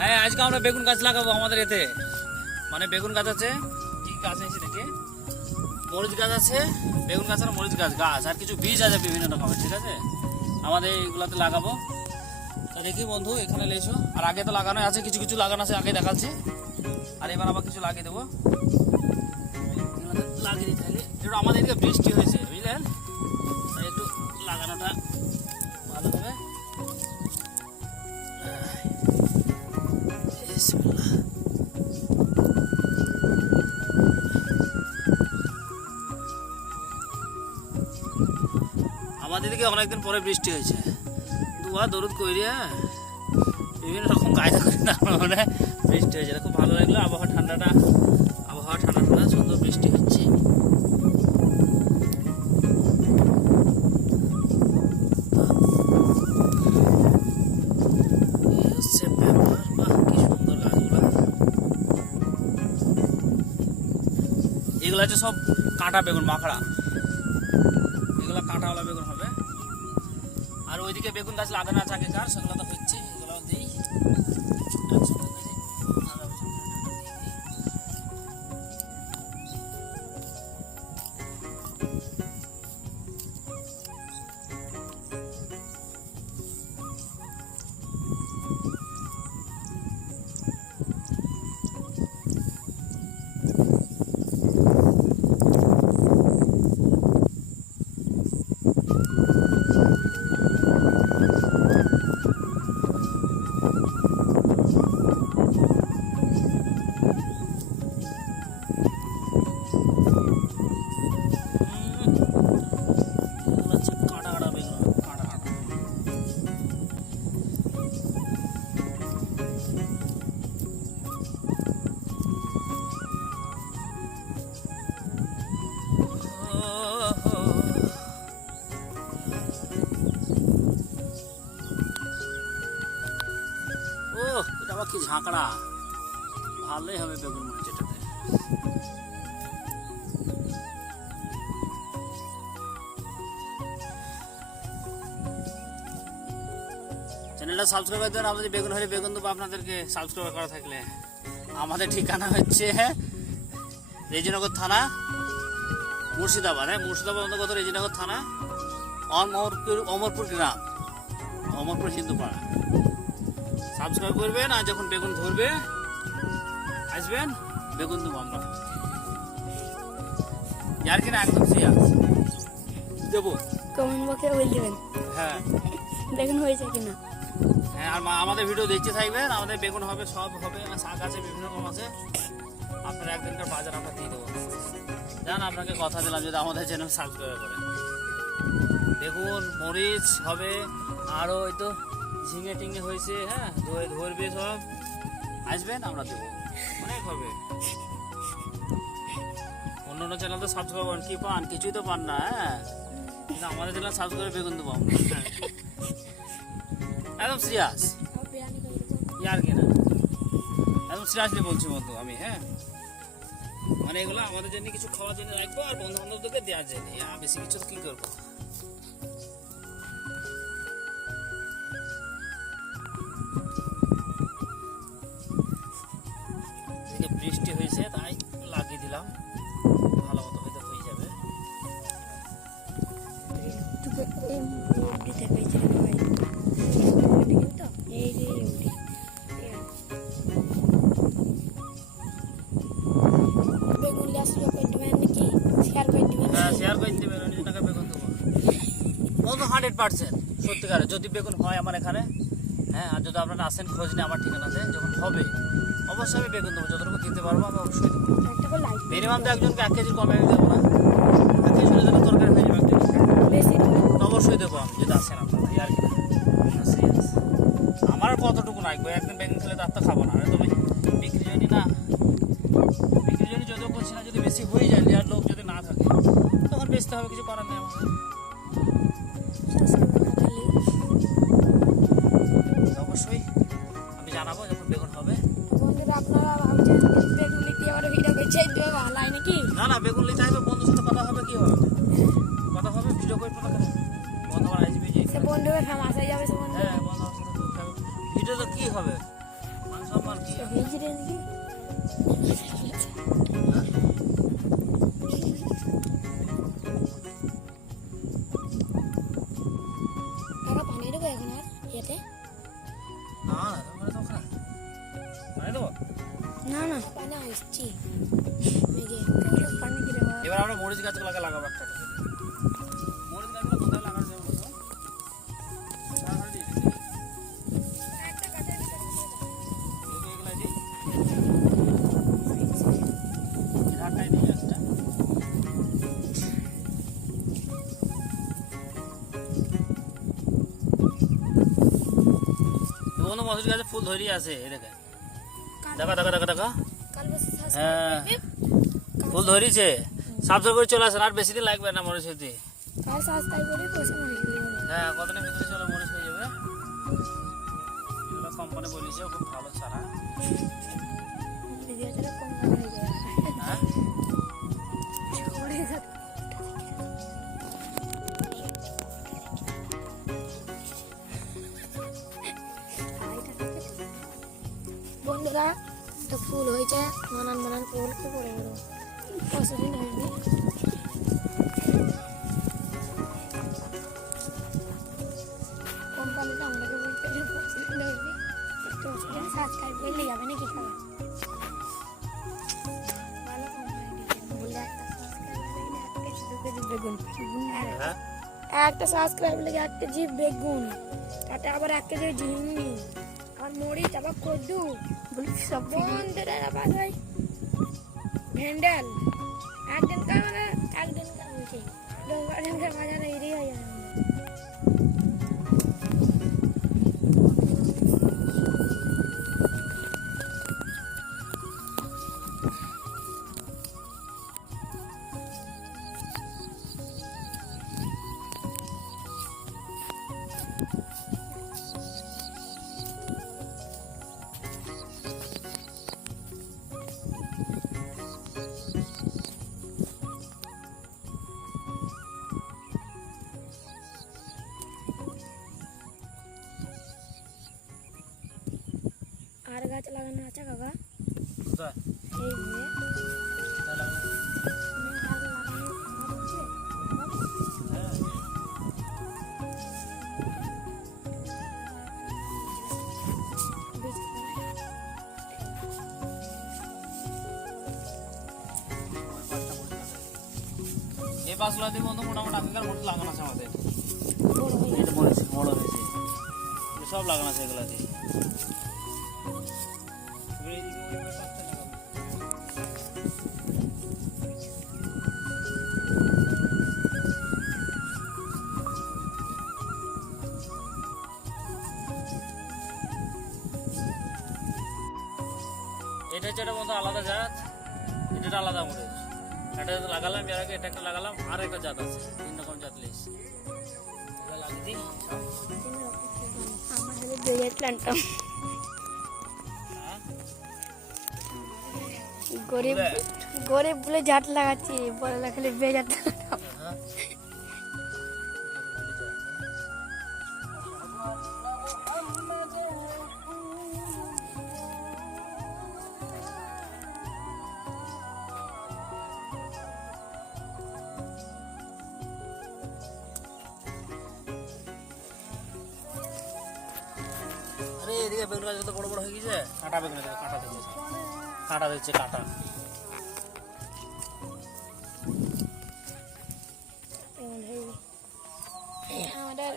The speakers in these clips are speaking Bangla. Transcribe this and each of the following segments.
হ্যাঁ, আজকে আমরা বেগুন গাছ লাগাবো আমাদের এতে। মানে বেগুন গাছ আছে, কি গাছ আছে দেখি, মরিচ গাছ আছে, বেগুন গাছ আর মরিচ গাছ আর কিছু বীজ আছে বিভিন্ন রকমের, ঠিক আছে? আমাদের এইগুলাতে লাগাবো। তো দেখি বন্ধু, এখানে লেছো। আর আগে তো লাগানো আছে, কিছু কিছু লাগানো আছে, আগে দেখাচ্ছি। আর এবার আবার কিছু লাগিয়ে দেবো, লাগিয়ে দিতে হলে একটু আমাদের এদিকে বৃষ্টি হয়েছে, বুঝলেন? তাই একটু লাগানোটা ভালো হবে। আমাদের দিকে অনেকদিন পরে বৃষ্টি হয়েছে, দুয়া দরুদ কইরিয়া বিভিন্ন রকম কায়দা করে না মানে বৃষ্টি হয়েছে, খুব ভালো লাগলো। আবহাওয়া ঠান্ডা ঠান্ডা সুন্দর বৃষ্টি হচ্ছে। এগুলো হচ্ছে সব কাঁটা বেগুন, মাখড়া, এগুলো কাঁটাওয়ালা বেগুন হবে। আর ওইদিকে বেগুন গাছ লাগানো আছে আগেকার, সেগুলো তো হচ্ছে, এগুলো দিই। কি ঝাঁকড়া, ভালোই হবে বেগুন মনে হচ্ছে এটাতে। চ্যানেলটা সাবস্ক্রাইব করে দেবেন। আমাদের বেগুন হলে বেগুন দেবো আপনাদেরকে, সাবস্ক্রাইব করা থাকলে। আমাদের ঠিকানা হচ্ছে রেজিনগর থানা, মুর্শিদাবাদ। হ্যাঁ, মুর্শিদাবাদ অন্তর্গত রেজিনগর থানা, অমরপুর গ্রাম, অমরপুর হিন্দুপাড়া। সাবস্ক্রাইব করবেন, আর যখন বেগুন ধরবে আসবেন, বেগুন দেবো আমরা। যার কিনা একদম সিরিয়াস দেবো, কমেন্ট বক্সে বলে দেবেন হ্যাঁ বেগুন হয়েছে কিনা। হ্যাঁ, আর আমাদের ভিডিও দেখতে থাকবেন। আমাদের বেগুন হবে, সব হবে, শাক আছে, বিভিন্ন রকম আছে। আপনার একদিনকার বাজার আমরা দিয়ে দেবো। জান, আপনাকে কথা দিলাম যদি আমাদের চ্যানেল সাবস্ক্রাইব করেন। বেগুন, মরিচ হবে, আরও ওই তো ঝিঙে টিঙে হয়েছে, হ্যাঁ, ধরবে সব, আসবেন, আমরা দেবো, অনেক হবে। অন্য অন্য চ্যানেল তো সাবস্ক্রাইব করেন, কি পান? কিছুই তো পান না। হ্যাঁ, কিন্তু আমাদের চ্যানেল সাবস্ক্রাইব বেগুন দেবো আমরা, একদম সিরিয়াস, আর কি না, একদম সিরিয়াসলি বলছি বন্ধু আমি। হ্যাঁ, মানে এগুলো আমাদের জন্য কিছু খাওয়ার জন্য রাখবো, আর বন্ধু বান্ধবদেরকে দেওয়ার জন্য, বেশি কিছু কি করবো। বৃষ্টি হয়েছে তাই লাগিয়ে দিলাম, ভালো মতো হয়তো হয়ে যাবে। শেয়ার করে দিবেন, টাকা বেগুন দেবো বন্ধু, 100% সত্যিকারে। যদি বেগুন হয় আমার এখানে, হ্যাঁ, আর যদি আপনারা আসেন খোঁজ নিয়ে আমার ঠিকানাতে, যখন হবে অবশ্যই আমি বেগুন দেবো, যতটুকু দিতে পারবো আমি অবশ্যই দেবো। মিনিমাম তো একজনকে 1 কেজির কমে আমি দেবো না, 1 কেজি হলে যেন তরকারি হয়ে যাবে, অবশ্যই দেবো আমি যদি আসেন আপনারা। আর কি আমার কতটুকু লাগবে, একদিন বেগুন খেলে তার তো খাবো না, তবে বিক্রি জন্য না, বিক্রির জন্য যদিও করছি না, যদি বেশি হয়ে যায় আর লোক যদি না থাকে তখন বেচতে হবে, কিছু করার নেই আমাদের। অবশ্যই আমি জানাবো যখন বেগুন হবে। না না, বেগুন নিতে হবে, বন্ধুর সাথে কথা হবে, কি হবে, কথা হবে, ভিডিও করে বন্ধু আসবে, হ্যাঁ, ভিডিও তো কি হবে, সম্মান কি হিজড়ে নাকি আমরা পানি দেবো এখন আর ইয়েতে না তোমার তো ওখানে মানে দেবো না না পানি আসছি পানি কি এবার আমরা মরিচ গাছগুলোকে লাগাবো একটা মরিচ গাছগুলো কোথায় লাগানো যাবে বলো মসুর গাছে ফুল ধরিয়ে আছে এদিকে দেখা দেখা দেখা দেখা কাল বসে হ্যাঁ ফুল ধরিয়েছে সাবধান করে চলে আসেন আর বেশি দিন লাগবে না মরিচ হইতে আর সস্তায় করে পয়সা মরে গেল হ্যাঁ কতদিনের ভিতরে চলে মরিচ হয়ে যাবে এগুলো কোম্পানি বলেছে খুব ভালো ছাড়া ভিডিওটা কম হয়ে যায় হ্যাঁ বন্ধুরা একটা ফুল হয়েছে মানান মানান ফুল কি করে গেল কতদিন হয়নি কোম্পানিটা আমাকে বলতে কতদিন হয়নি একটু সাবস্ক্রাইব করলে যাবে নাকি খাওয়া ভালো কোম্পানি বলে একটা সাবস্ক্রাইব লেগে একটা জিপ বেগুন তাতে আবার এক কেজি ঝিঙ্গি আর মরিচ আবার কদ্দু বলি সব বন্ধুরা আবার ভাই ভেন্ডাল একদিনকার মানে একদিনকার বলছি দিনকার বাজারে এরই হয়ে যাবে আর গাছ লাগানো আছে কাকা কোথায় এই যে কোথায় লাগানো? আর লাগানো হচ্ছে হ্যাঁ বীজ এই পাঁচগুলো দিয়ে বন্ধু মোটামুটি আগেকার মরিচ লাগানো আছে আমাদের বড় হয়ে এটা মরিচ বড় হয়েছে এগুলো সব লাগানো আছে এগুলো দিয়ে এটা হচ্ছে একটা বন্ধু আলাদা জাত এটা আলাদা মরিচ এটা লাগালাম এর আগে এটা একটা লাগালাম আর একটা জাত আছে 3 রকম জাত লিস এটা লাগিয়ে দিই আমার হলে বেড়ে প্ল্যান্টটা গরিব গরিব বলে ঝাট লাগাচ্ছি বলে লাগালে বেজাত আরে এদিকে বেগুন গাছ তো বড় বড় হয়ে গেছে কাঁটা বেগুন কাঁটা দিচ্ছে কাঁটা দিচ্ছে কাঁটা আমাদের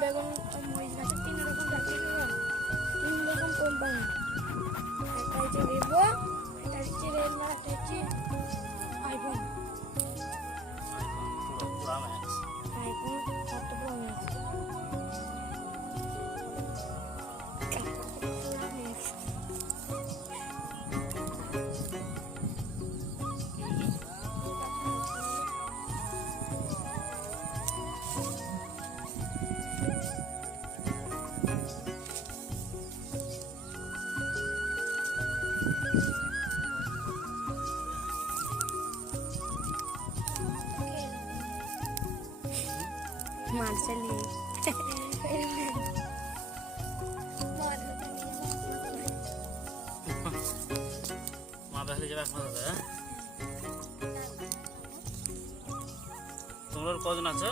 বেগুন মরিচ গাছের 3 রকম জাতের বেগুন 3 রকম কোম্পানি একটা হচ্ছে ভিভো একটা হচ্ছে রেলমা একটা হচ্ছে আইফোন পুরা max iPhone 4 pro max মার্শালি Behali যাবে একমাত্র, হ্যাঁ? তোমরা কজন আছো?